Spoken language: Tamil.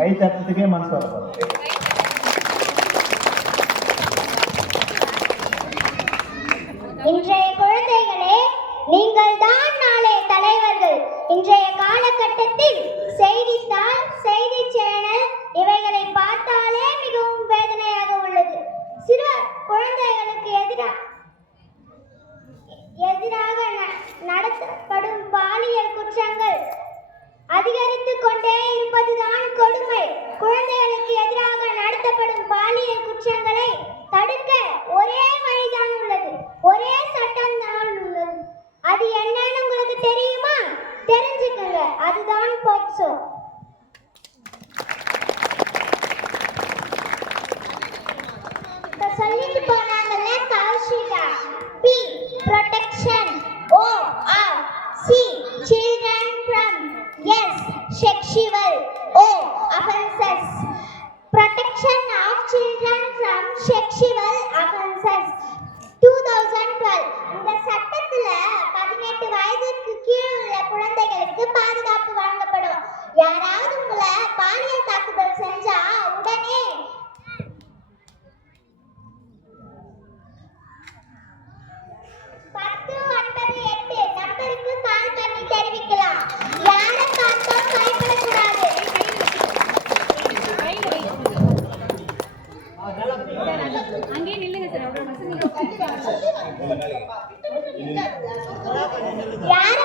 கை தட்டுறதுக்கே மனசு வரும். இன்றைய குழந்தைகளே, நீங்கள் தான் நாளை தலைவர்கள். இன்றைய காலகட்டத்தில் செய்தித்தாள், செய்தி சேனல் இவைகளை பார்த்தாலே மிகவும் வேதனையாக உள்ளது. சிறுவர் குழந்தைகளுக்கு எதிராக நடத்தப்படும் பாலியல் குற்றங்கள் அதிகரித்துக் கொண்டே இருப்பதுதான் கொடுமை. குழந்தைகளுக்கு எதிராக நடத்தப்படும் பாலியல் குற்றங்களை தடுக்க ஒரே வழிதான் உள்ளது, ஒரே சட்டம் தான் உள்ளது. அது என்னன்னு உங்களுக்கு தெரியுமா? தெரிஞ்சுக்கங்க, அதுதான் போக்சோ. சொல்லிட்டு போனாங்கல்ல Kaushika. P protection, O R C children from, S sexual, O offenses. Protection of children from sexual offenses 2012. இந்த சட்டத்துல 18 வயதிற்கு கீழ் உள்ள குழந்தைகளுக்கு பாதுகாப்பு வழங்கப்படும். யாராவது உங்களை பாலியல் தாக்குதல் செஞ்சா உடனே 1098 நம்பருக்கு கால் பண்ணி தெரிவிக்கலாம். யாரை பார்த்தாலும் பயப்படக்கூடாது. அங்கே நில்லுங்க சார். யாரை